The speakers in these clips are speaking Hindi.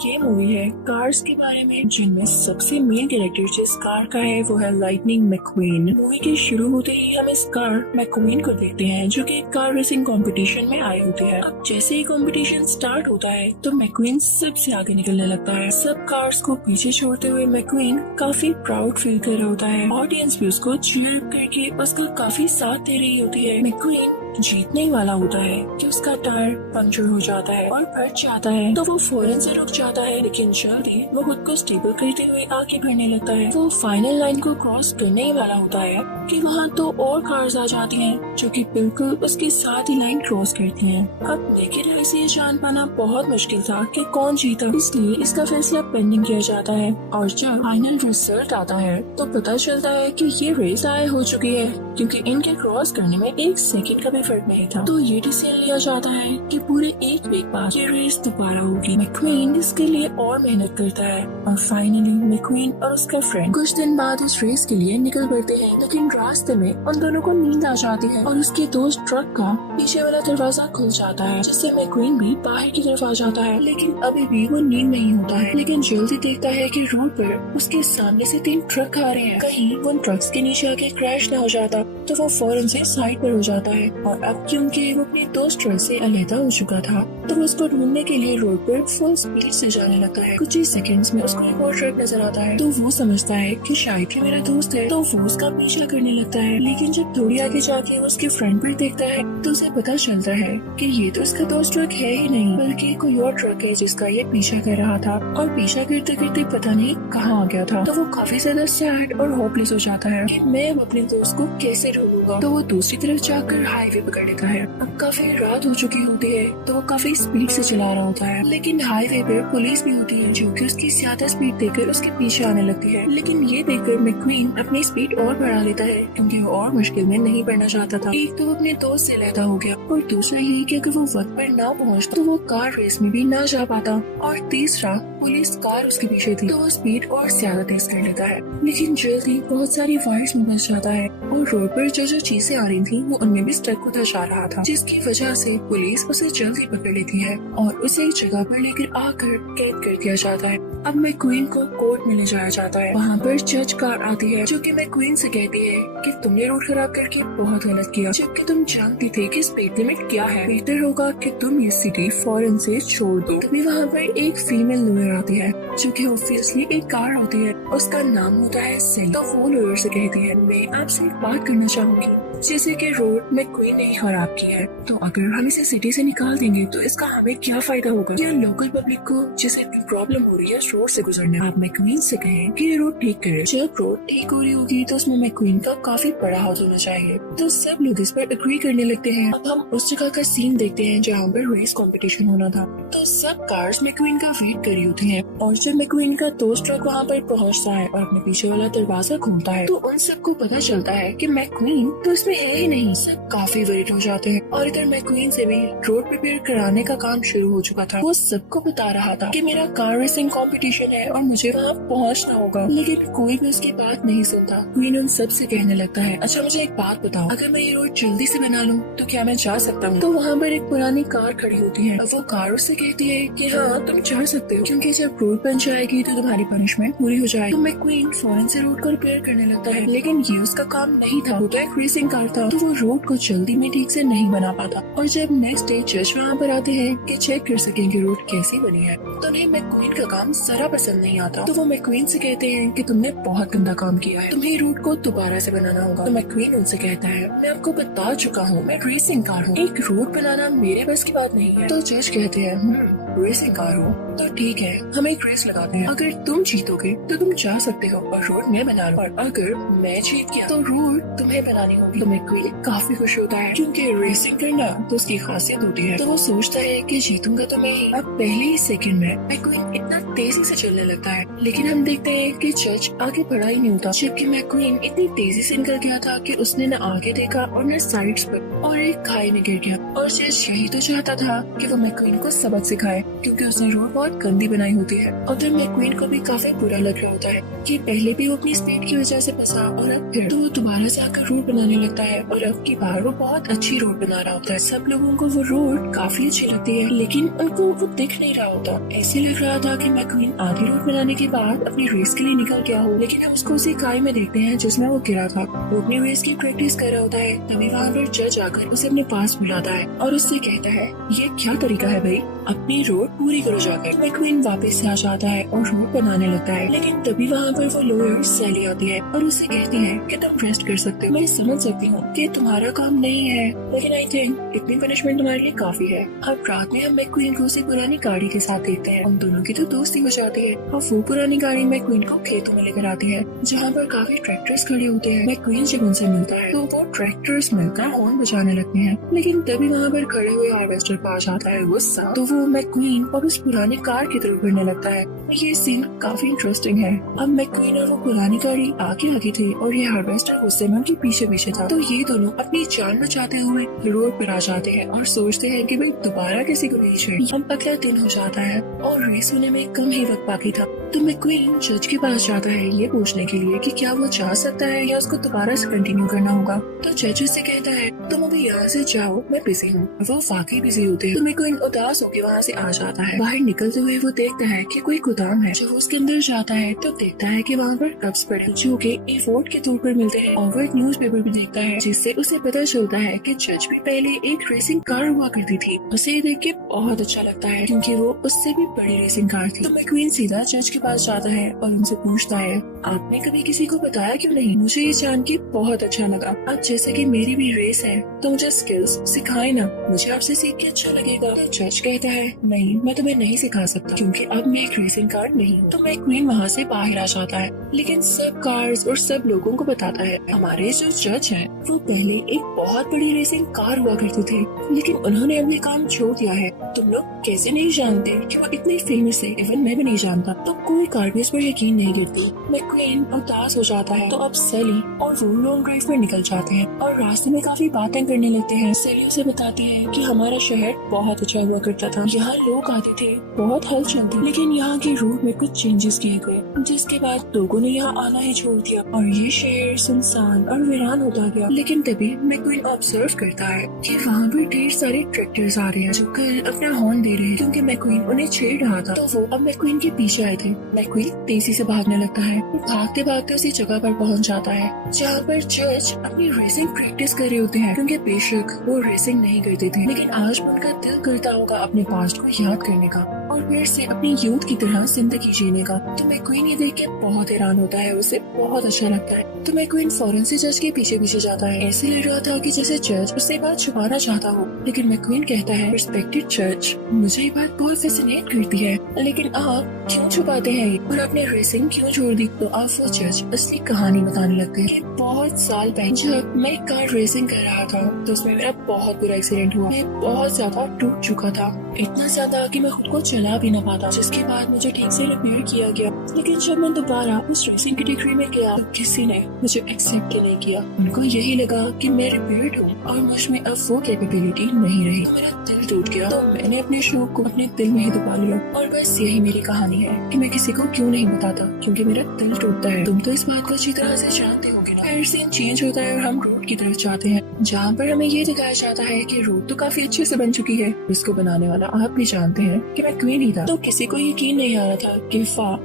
ये मूवी है कार्स के बारे में, जिनमें सबसे मेन कैरेक्टर जिस कार का है वो है लाइटनिंग मैकक्वीन। मूवी के शुरू होते ही हम इस कार मैकक्वीन को देखते हैं जो कि कार रेसिंग कंपटीशन में आई होती है। अब जैसे ही कंपटीशन स्टार्ट होता है तो मैकक्वीन सबसे आगे निकलने लगता है। सब कार्स को पीछे छोड़ते हुए मैकक्वीन काफी प्राउड फील कर रहा होता है। ऑडियंस भी उसको चीयर करके उसका काफी साथ दे रही होती है। मैकक्वीन जीतने ही वाला होता है कि उसका टायर पंक्चर हो जाता है और फट जाता है, तो वो फौरन से रुक जाता है, लेकिन जल्दी वो खुद को स्टेबल करते हुए आगे बढ़ने लगता है। वो फाइनल लाइन को क्रॉस करने ही वाला होता है कि वहाँ तो और कार्स आ जाती हैं जो कि बिल्कुल उसके साथ ही लाइन क्रॉस करती हैं। अब नेकेड आई से ये जान पाना बहुत मुश्किल था कि कौन जीता, इसलिए इसका फैसला पेंडिंग किया जाता है। और जब फाइनल रिजल्ट आता है तो पता चलता है कि ये रेस तय हो चुकी है, क्योंकि इनके क्रॉस करने में 1 सेकंड का भी फर्क नहीं था। तो ये डिसीजन लिया जाता है कि पूरे एक वीक बाद ये रेस दोबारा होगी। मैकक्वीन इसके लिए और मेहनत करता है और फाइनली मैकक्वीन और उसका फ्रेंड कुछ दिन बाद इस रेस के लिए निकल पड़ते हैं, लेकिन रास्ते में उन दोनों को नींद आ जाती है और उसके दोस्त ट्रक का पीछे वाला दरवाजा खुल जाता है, जिससे मैकक्वीन भी बाहर की तरफ आ जाता है। लेकिन अभी भी वो नींद नहीं होता है, लेकिन जल्दी देखता है कि रोड पर उसके सामने से 3 ट्रक आ रहे हैं। कहीं उन ट्रक्स के नीचे आके क्रैश न हो जाता, तो वो फौरन से साइड पर हो जाता है। और अब क्योंकि वो अपने दोस्त ट्रक से अलहदा हो चुका था, तो वो उसको ढूंढने के लिए रोड पर फुल स्पीड से जाने लगता है। कुछ ही सेकंड्स में उसको एक और ट्रक नजर आता है, तो वो समझता है कि शायद ये मेरा दोस्त है, तो वो उसका पीछा करने लगता है। लेकिन जब थोड़ी आगे जाके वो उसके फ्रंट पर देखता है तो उसे पता चलता है कि ये तो उसका दोस्त ट्रक है ही नहीं, बल्कि कोई और ट्रक है जिसका ये पीछा कर रहा था, और पीछा करते करते पता नहीं कहाँ आ गया था। तो वो काफी ज्यादा सैड और होपलेस हो जाता है कि मैं अपने दोस्त को कैसे ढूंढूंगा। तो वो दूसरी तरफ जाकर हाईवे पकड़ लेता है। अब काफी रात हो चुकी होती है, तो वो काफी स्पीड से चला रहा होता है, लेकिन हाईवे पे पुलिस भी होती है जो कि उसकी ज्यादा स्पीड देखकर उसके पीछे आने लगती है। लेकिन ये देखकर मैकक्वीन अपनी स्पीड और बढ़ा लेता है, क्योंकि वो और मुश्किल में नहीं पड़ना चाहता था। एक तो वो अपने दोस्त से अलहदा हो गया, और दूसरा ये कि अगर वो वक्त पर ना पहुंचता तो वो कार रेस में भी ना जा पाता, और तीसरा पुलिस कार उसके पीछे थी, तो वो स्पीड और ज्यादा तेज कर लेता है। लेकिन जल्दी बहुत सारी वायर्स में फंस जाता है, और रोड पर जो जो चीजें आ रही थी वो उनमें भी स्ट्रक होता जा रहा था, जिसकी वजह से पुलिस उसे जल्दी पकड़ लेती है और उसे एक जगह पर लेकर आकर कैद कर दिया जाता है। अब मैकक्वीन को कोर्ट में ले जाया जाता है। वहाँ पर जज कार आती है जो कि मैकक्वीन से कहती है कि तुमने रोड खराब करके बहुत गलत किया, जबकि तुम जानती थी कि स्पीड लिमिट क्या है। बेहतर होगा कि तुम ये सिटी फौरन से छोड़ दो। तभी वहाँ पर एक फीमेल लॉयर आती है जो कि ऑब्वियसली एक कार होती है, उसका नाम होता है सेल। तो वो लॉयर से कहती है मैं आपसे एक बात करना चाहूंगी, जैसे कि रोड मैकक्वीन ने खराब किया है, तो अगर हम इसे सिटी से निकाल देंगे तो इसका हमें क्या फायदा होगा? या लोकल पब्लिक को जिसे प्रॉब्लम हो रही है रोड से गुजरने, आप मैकक्वीन से कहें कि ये रोड ठीक करे। जब रोड ठीक हो रही होगी तो उसमें मैकक्वीन का काफी बड़ा हाथ होना चाहिए। तो सब लोग इस पर एग्री करने लगते हैं। अब हम उस जगह का सीन देखते हैं जहाँ पर रेस कंपटीशन होना था। तो सब कार्स मैकक्वीन का वेट कर रही होती हैं, और जब मैकक्वीन का दोस्त ट्रक वहाँ पर पहुँचता है और अपने पीछे वाला दरवाजा खोलता है, तो उन सबको पता चलता है कि मैकक्वीन तो इसमें है ही नहीं। सब काफी वरीड हो जाते हैं, और इधर मैकक्वीन से भी रोड प्रिपेयर कराने का काम शुरू हो चुका था। वो सबको बता रहा था कि मेरा कार रेसिंग कंपटीशन है और मुझे वहाँ पहुँचना होगा, लेकिन कोई भी उसकी बात नहीं सुनता। क्वीन उन सब से कहने लगता है अच्छा मुझे एक बात बताओ, अगर मैं ये रोड जल्दी से बना लूँ तो क्या मैं जा सकता हूँ? तो वहाँ पर एक पुरानी कार खड़ी होती है। अब वो कार उससे कहती है कि हाँ तुम जा सकते हो, क्योंकि जब रोड बन जाएगी तो तुम्हारी पनिशमेंट पूरी हो जाएगी। तो मैकक्वीन फौरन से रोड को रिपेयर करने लगता है, लेकिन ये उसका काम नहीं था, वो तो एक रेसिंग कार था, तो वो रोड को जल्दी में ठीक से नहीं बना पाता। और जब नेक्स्ट डे जज वहाँ पर आते हैं कि चेक कर सकेंगे रोड कैसी बनी है, तो उन्हें मैकक्वीन का काम जरा पसंद नहीं आता। तो वो मैकक्वीन से कहते हैं कि तुमने बहुत गंदा काम किया है, तुम्हें रोड को दोबारा से बनाना होगा। तो मैकक्वीन उनसे कहता है मैं आपको बता चुका हूँ मैं रेसिंग कार हूँ, एक रोड बनाना मेरे बस की बात नहीं है। तो जज कहते हैं रेसिंग कार हो तो ठीक है, हम एक रेस लगाते हैं, अगर तुम जीतोगे तो तुम जा सकते हो और रोड मैं बना लूँ, और अगर मैं जीत गया तो रोड तुम्हें बनानी होगी। तो मैकक्वीन काफी खुश होता है, क्योंकि रेसिंग करना तो उसकी खासियत होती है। तो वो सोचता है कि जीतूंगा तो मैं ही। अब पहले ही सेकंड में मैकक्वीन इतना तेजी से चलने लगता है, लेकिन हम देखते हैं कि जज आगे बढ़ा ही नहीं होता, जबकि मैकक्वीन इतनी तेजी से निकल गया था कि उसने न आगे देखा और न साइड्स पर, और एक खाई में गिर गया। और जज यही तो चाहता था कि वो मैकक्वीन को सबक सिखाए, क्योंकि उसने रोड बहुत बहुत गंदी बनाई होती है। उधर मैक्वीन को भी काफी बुरा लग रहा होता है कि पहले भी वो अपनी स्पीड की वजह से फंसा और अब फिर तो वो दोबारा से आकर रोड बनाने लगता है और अब की बार वो बहुत अच्छी रोड बना रहा होता है। सब लोगों को वो रोड काफी अच्छी लगती है, लेकिन उनको वो दिख नहीं रहा होता। ऐसे लग रहा था कि मैक्वीन आधी रोड बनाने के बाद अपनी रेस के लिए निकल गया हो, लेकिन हम उसको उसी खाई में देखते हैं जिसमें वो गिरा था। वो अपनी रेस की प्रैक्टिस कर रहा होता है, तभी वहाँ पर जज आकर उसे अपने पास बुलाता है और उससे कहता है, ये क्या तरीका है भाई, अपनी रोड पूरी करो जाकर। मैक्वीन वापस से आ जाता है और रोड बनाने लगता है, लेकिन तभी वहाँ पर वो लॉयर सैली आती है और उससे कहती है कि तुम रेस्ट कर सकते हो। मैं समझ सकती हूँ कि तुम्हारा काम नहीं है, लेकिन आई थिंक इतनी पनिशमेंट तुम्हारे लिए काफी है। अब रात में हम मैक्वीन को उसी पुरानी गाड़ी के साथ देखते हैं। उन दोनों की तो दोस्ती हो जाती है और वो पुरानी गाड़ी मैक्वीन को खेतों में लेकर आती है, जहाँ पर काफी ट्रैक्टर्स खड़े होते हैं। मैक्वीन जब उनसे मिलता है तो वो ट्रैक्टर्स मिलकर हॉर्न बजाने लगते हैं, लेकिन तभी वहाँ पर खड़े हुए हार्वेस्टर पास आता है गुस्सा, तो वो मैक्वीन और उस पुरानी कार की तरफ बढ़ने लगता है। ये सीन काफी इंटरेस्टिंग है। अब मैक्वीन और वो पुरानी गाड़ी आगे आगे थे और ये हार्वेस्टर गुस्से में उनके पीछे पीछे था। तो ये दोनों अपनी जान बचाते हुए रोड पर आ जाते हैं और सोचते हैं कि भाई दोबारा किसी को नहीं चाहिए। अब अगला दिन हो जाता है और रेस होने में कम ही वक्त बाकी था, तो मैक्वीन जज के पास जाता है ये पूछने के लिए कि क्या वो जा सकता है या उसको दोबारा से कंटिन्यू करना होगा। तो जज उससे कहता है, तुम अभी यहाँ से जाओ, मैं बिजी हूँ। वो वाकई बिजी होते हैं। तो मैक्वीन उदास होकर वहाँ से आ जाता है। बाहर निकलते हुए वो देखता है कि कोई गोदाम है। जब उसके अंदर जाता है तो देखता है कि वहाँ पर कप्स पड़े जो कि एफोर्ड के तौर पर मिलते हैं, और वो एक न्यूज़पेपर भी देखता है जिससे उसे पता चलता है कि जज भी पहले एक रेसिंग कार हुआ करती थी। उसे ये देख के बहुत अच्छा लगता है क्योंकि वो उससे भी बड़ी रेसिंग कार थी। तो मैक्वीन सीधा जज के पास जाता है और उनसे पूछता है, आपने कभी किसी को बताया क्यों नहीं? मुझे ये जान के बहुत अच्छा लगा। अब जैसे कि मेरी भी रेस है तो मुझे स्किल्स सिखाए ना, मुझे आपसे सीख के अच्छा लगेगा। तो जज कहता है, नहीं, मैं तुम्हें नहीं सिखा सकता क्योंकि अब मैं एक रेसिंग कार नहीं हूँ। तो मैक्वीन वहाँ से बाहर आ जाता है, लेकिन सब कार्स और सब लोगों को बताता है हमारे जो जज हैं वो पहले एक बहुत बड़ी रेसिंग कार हुआ करते थे, लेकिन उन्होंने अपने काम छोड़ दिया है। तुम लोग कैसे नहीं जानते कि वो इतने फेमस है? इवन मैं भी नहीं जानता। तो कोई कार भी इस पर यकीन नहीं करती। मैक्वीन उदास हो जाता है। तो अब सैली और वो लॉन्ग ड्राइव पर निकल जाते हैं और रास्ते में काफी बातें करने लगते हैं। सैली उसे बताती है कि हमारा शहर बहुत अच्छा हुआ करता था, यहाँ लोग आते थे, बहुत हलचल थी, लेकिन यहाँ के रूट में कुछ चेंजेस किए गए जिसके बाद लोगों ने यहाँ आना ही छोड़ दिया और ये शहर सुनसान और वीरान होता गया। लेकिन तभी मैक्वीन ऑब्जर्व करता है कि वहाँ पर ढेर सारे ट्रैक्टर्स आ रहे हैं जो कर अपना हॉर्न दे रहे हैं क्योंकि मैक्वीन उन्हें छेड़ रहा था। तो वो अब मैक्वीन के पीछे आए थे। मैक्वीन तेजी से भागने लगता है और भागते भागते उसी जगह पर पहुँच जाता है जहाँ पर जज अपनी रेसिंग प्रैक्टिस कर रहे होते हैं क्योंकि बेशक वो रेसिंग नहीं करते थे, लेकिन आज उनका दिल करता होगा अपने पास्ट को याद करने का और फिर से अपनी यूथ की तरह जिंदगी जीने का। तो मैक्वीन ये देख के बहुत हैरान होता है, उसे बहुत अच्छा लगता है। तो मैक्वीन फौरन से जज के पीछे पीछे जाता है। ऐसे लग रहा था कि जैसे जज उससे बात छुपाना चाहता हो, लेकिन मैक्वीन कहता है, रिस्पेक्टेड जज, मुझे ये बात बहुत फैसिनेट करती है, लेकिन आप क्यों छुपाते हैं और आपने रेसिंग क्यों छोड़ दी? तो आप वो जज असली कहानी बताने लगते हैं। बहुत साल पहले जब मैं कार रेसिंग कर रहा था तो उसमें मेरा बहुत बुरा एक्सीडेंट हुआ। मैं बहुत ज्यादा टूट चुका था, इतना ज्यादा कि मैं खुद को चला भी न पाता, जिसके बाद मुझे ठीक से रिपेयर किया गया। लेकिन जब मैं दोबारा उस रेसिंग कैटेगरी में गया तो किसी ने मुझे एक्सेप्ट नहीं किया। उनको यही लगा कि मैं रिपेयर्ड हूँ और मुझ में अब वो कैपेबिलिटी नहीं रही। तो मेरा दिल टूट गया। तो मैंने अपने शौक को अपने दिल में ही दबा लिया और बस यही मेरी कहानी है कि मैं किसी को क्यों नहीं बताता, क्योंकि मेरा दिल टूटता है। तुम तो इस बात को अच्छी तरह से जानते होगे ना। फिर सीन चेंज होता है और हम रोड की तरफ जाते हैं जहाँ पर हमें ये दिखाया जाता है कि रोड तो काफी अच्छे से बन चुकी है। इसको बनाने वाला आप भी जानते हैं कि मैक्वीन ही था। तो किसी को यकीन नहीं आ रहा था कि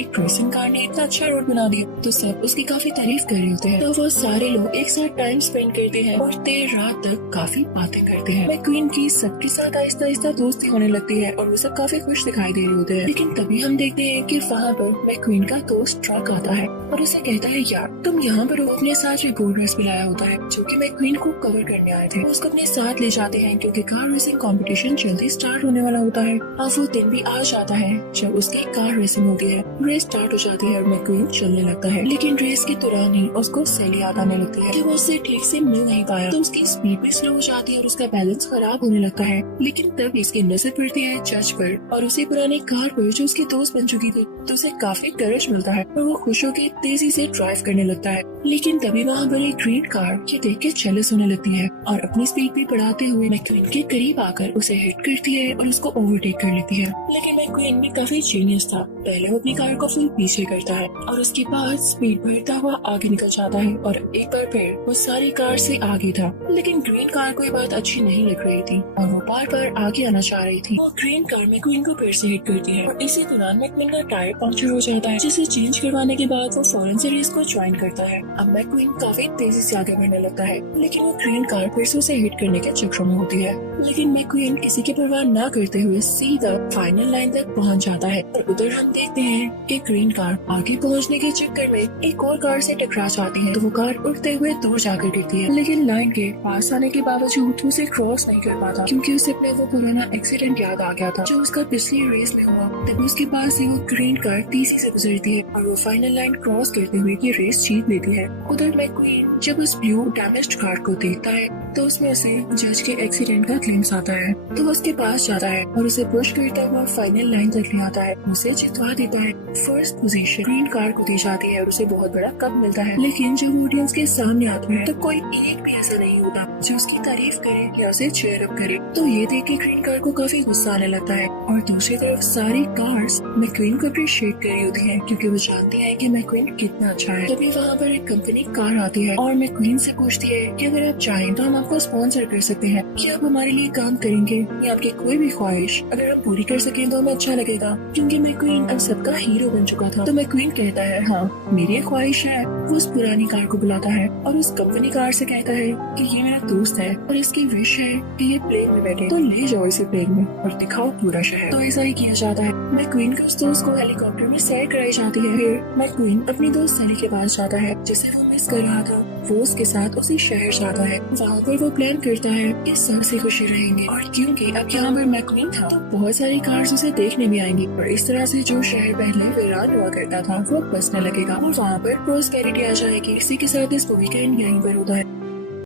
एक रेसिंग कार ने इतना अच्छा रोड बना दिया। तो सब उसकी काफी तारीफ कर रहे होते हैं। तो वो सारे लोग एक साथ टाइम स्पेंड करते हैं और देर रात तक काफी बातें करते हैं। मैक्वीन की सबके साथ आहिस्ता आहिस्ता दोस्ती होने लगती है और वो सब काफी खुश दिखाई दे रहे होते हैं। लेकिन तभी हम देखते हैं कि वहाँ पर मैक्वीन का दोस्त ट्रक आता है और उसे कहता है, यार तुम यहाँ पर अपने साथ रिपोर्टर्स भी लाया होता है जो कि मैक्वीन को कवर करने आए थे। उसको अपने साथ ले जाते हैं क्योंकि कार रेसिंग कंपटीशन जल्दी स्टार्ट होने वाला होता है। और वो दिन भी आ जाता है जब उसकी कार रेसिंग होती है। रेस स्टार्ट हो जाती है और मैक्वीन चलने लगता है, लेकिन रेस के दौरान ही उसको सैली याद आने लगती है कि वो उससे ठीक से मिल नहीं पाया। तो उसकी स्पीड भी स्लो हो जाती है और उसका बैलेंस खराब होने लगता है। लेकिन तब इसकी नजर पड़ती है जज पर और उसी पुरानी कार पर जो उसकी दोस्त बन चुकी थी। तो उसे काफी करेज मिलता है और वो खुश होकर तेजी से ड्राइव करने लगता है। लेकिन तभी वहाँ पर एक ग्रीन कार ये देख के जेलस होने लगती है और अपनी स्पीड भी बढ़ाते हुए मैक्वीन के करीब आकर उसे हिट करती है और उसको ओवरटेक कर लेती है। लेकिन मैक्वीन भी काफी जीनियस था, पहले वो अपनी कार को फुल पीछे करता है और उसके बाद स्पीड बढ़ता हुआ आगे निकल जाता है और एक बार फिर वो सारी कार से आगे था। लेकिन ग्रीन कार को ये बात अच्छी नहीं लग रही थी और वो बार बार आगे आना चाह रही थी। वो ग्रीन कार मैक्वीन को फिर से हिट करती है और इसी दौरान मैक्वीन का टायर पंक्चर हो जाता है, जिसे चेंज करवाने के बाद वो फौरन से रेस को ज्वाइन करता है। अब मैक्वीन काफी तेजी से आगे बढ़ने लगता है, लेकिन वो ग्रीन कार फिर से उसे हिट करने के चक्कर में होती है। लेकिन मैक्वीन किसी की परवाह न करते हुए सीधा फाइनल लाइन तक पहुंच जाता है और उधर हम देखते हैं कि ग्रीन कार आगे पहुंचने के चक्कर में एक और कार से टकरा जाती है, तो वो कार उड़ते हुए दूर जाकर गिरती है। लेकिन लाइन के पास आने के बावजूद उसे क्रॉस नहीं कर पाता, क्योंकि उसे अपना वो पुराना एक्सीडेंट याद आ गया था जो उसका पिछली रेस में हुआ। तभी उसके पास से वो ग्रीन कार तेजी से गुजरती है और वो फाइनल लाइन क्रॉस करते हुए ये रेस जीत लेती है। उधर मैक्वीन जब उस ब्लू डैमेज्ड कार को देखता है तो उसमें उसे जज के एक्सीडेंट का क्लेम्स आता है, तो वो उसके पास जाता है और उसे पुश करता हुआ फाइनल लाइन तक ले आता है, उसे जितवा देता है। फर्स्ट पोजीशन ग्रीन कार को दी जाती है और उसे बहुत बड़ा कप मिलता है। लेकिन जब ऑडियंस के सामने आता है तो कोई एक भी ऐसा नहीं होता जो उसकी तारीफ करे या उसे चेयर अप करे, तो ये देख के ग्रीन कार को काफी गुस्सा आने लगता है। और दूसरी तरफ सारी कार्स मैक्वीन को अप्रिशिएट कर रही होती है, क्योंकि वो जानती है कि मैक्वीन कितना अच्छा है। तभी वहाँ पर एक कंपनी कार आती है और मैक्वीन से पूछती है कि अगर आप चाहें तो हम आपको स्पॉन्सर कर सकते हैं, क्या आप हमारे लिए काम करेंगे या आपकी कोई भी ख्वाहिश अगर हम पूरी कर सकें तो हमें अच्छा लगेगा। क्योंकि मैक्वीन अब सबका हीरो बन चुका था, तो मैक्वीन कहता है हाँ मेरी ख्वाहिश है। वो उस पुरानी कार को बुलाता है और उस कंपनी कार से कहता है कि ये मेरा दोस्त है और इसकी विश है कि ये प्लेन में बैठे, तो ले जाओ इसे प्लेन में और दिखाओ पूरा शहर। तो ऐसा ही किया जाता है। मैक्वीन के उस दोस्त को हेलीकॉप्टर में सैर कराई जाती है। फिर मैक्वीन अपनी दोस्त सैली के पास जाता है जिसे वो मिस कर रहा था। वो उसके साथ उसी शहर जाता है। वहाँ पर वो प्लान करता है कि सबसे खुशी रहेंगे, और क्योंकि अब यहाँ पर मैक्वीन था तो बहुत सारी कार्स उसे देखने भी आएंगी और इस तरह से जो शहर पहले वीरान हुआ करता था वो बसने लगेगा और वहाँ पर प्रॉस्पेरिटी आ जाएगी। इसी के साथ इस मूवी का एंड यहीं पर होता है।